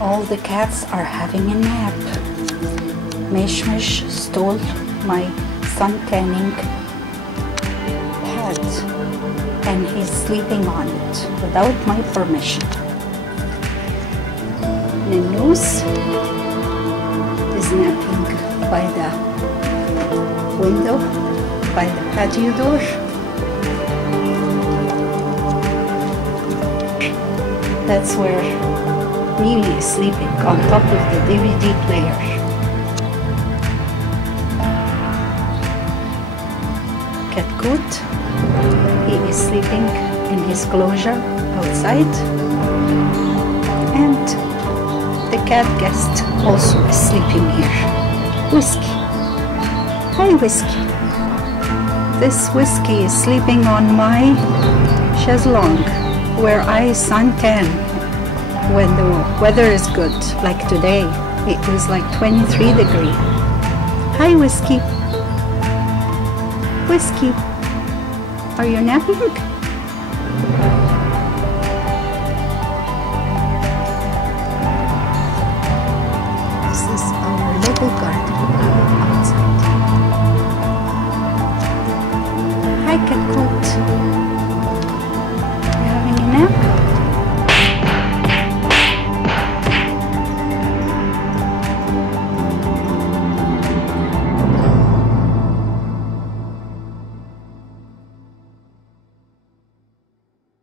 All the cats are having a nap. Mish Mish stole my sun tanning pad and he's sleeping on it without my permission. Nanoos is napping by the window, by the patio door. That's where Neely is sleeping, on top of the DVD player. Catcoot, he is sleeping in his closure outside. And the cat guest also is sleeping here. Whiskey. Hi, Whiskey. This Whiskey is sleeping on my chaiselong where I suntan when the weather is good, like today. It was like 23 degrees. Hi, Whiskey. Whiskey, are you napping? This is our little garden.